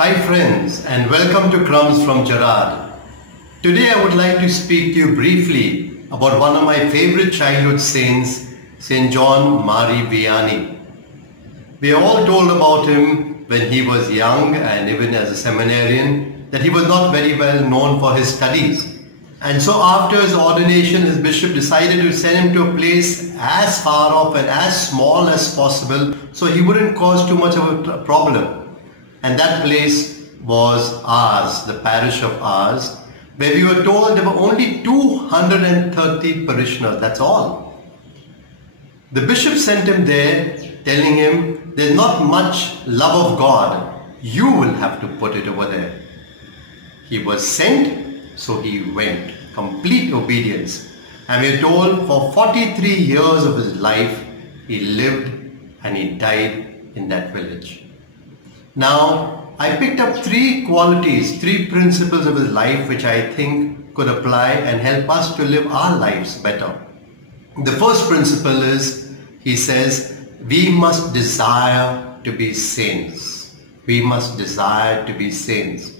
Hi friends, and welcome to Crumbs from Gerard. Today I would like to speak to you briefly about one of my favorite childhood saints, Saint John Mari Vianney. We are all told about him when he was young and even as a seminarian that he was not very well known for his studies. And so after his ordination, his bishop decided to send him to a place as far off and as small as possible so he wouldn't cause too much of a problem. And that place was Ars, the parish of Ars, where we were told there were only 230 parishioners, that's all. The bishop sent him there, telling him, there's not much love of God, you will have to put it over there. He was sent, so he went, complete obedience. And we're told for 43 years of his life, he lived and he died in that village. Now, I picked up three qualities, three principles of his life which I think could apply and help us to live our lives better. The first principle is, he says, we must desire to be saints. We must desire to be saints.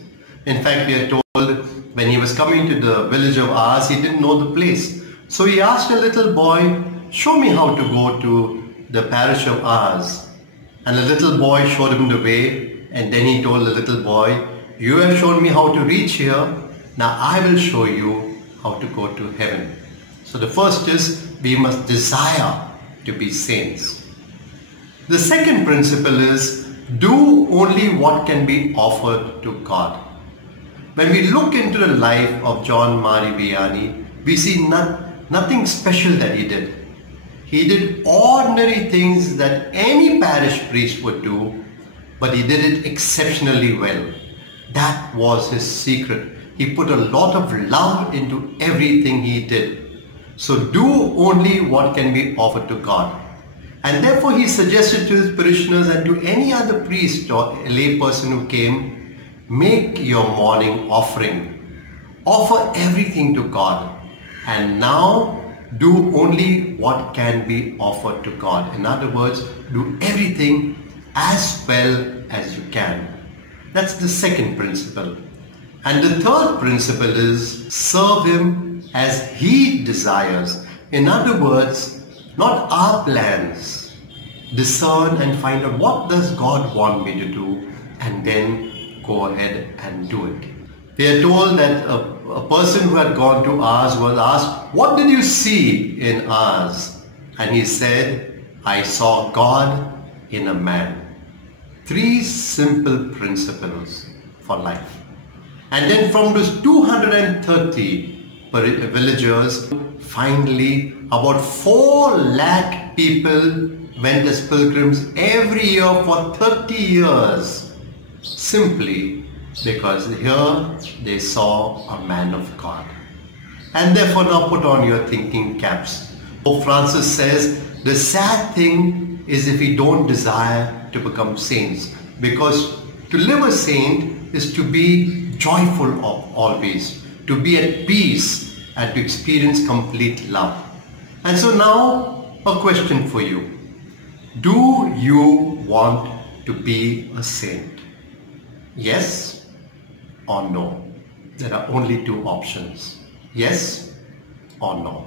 In fact, we are told when he was coming to the village of Ars, he didn't know the place. So he asked a little boy, show me how to go to the parish of Ars. And the little boy showed him the way, and then he told the little boy, you have shown me how to reach here, now I will show you how to go to heaven. So the first is, we must desire to be saints. The second principle is, do only what can be offered to God. When we look into the life of John Mari Vianney, we see nothing special that he did. He did ordinary things that any parish priest would do, but he did it exceptionally well. That was his secret. He put a lot of love into everything he did. So do only what can be offered to God. And therefore he suggested to his parishioners and to any other priest or lay person who came, make your morning offering. Offer everything to God. And now do only what can be offered to God. In other words, do everything as well as you can. That's the second principle. And the third principle is, serve Him as He desires. In other words, not our plans. Discern and find out what does God want me to do, and then go ahead and do it. We are told that a person who had gone to Ars was asked, what did you see in Ars? And he said, I saw God in a man. Three simple principles for life. And then from those 230 villagers, finally about 4 lakh people went as pilgrims every year for 30 years. Simply because here they saw a man of God. And therefore now put on your thinking caps. Pope Francis says, the sad thing is if we don't desire to become saints. Because to live a saint is to be joyful always, to be at peace and to experience complete love. And so now a question for you. Do you want to be a saint? Yes or no? There are only two options. Yes or no.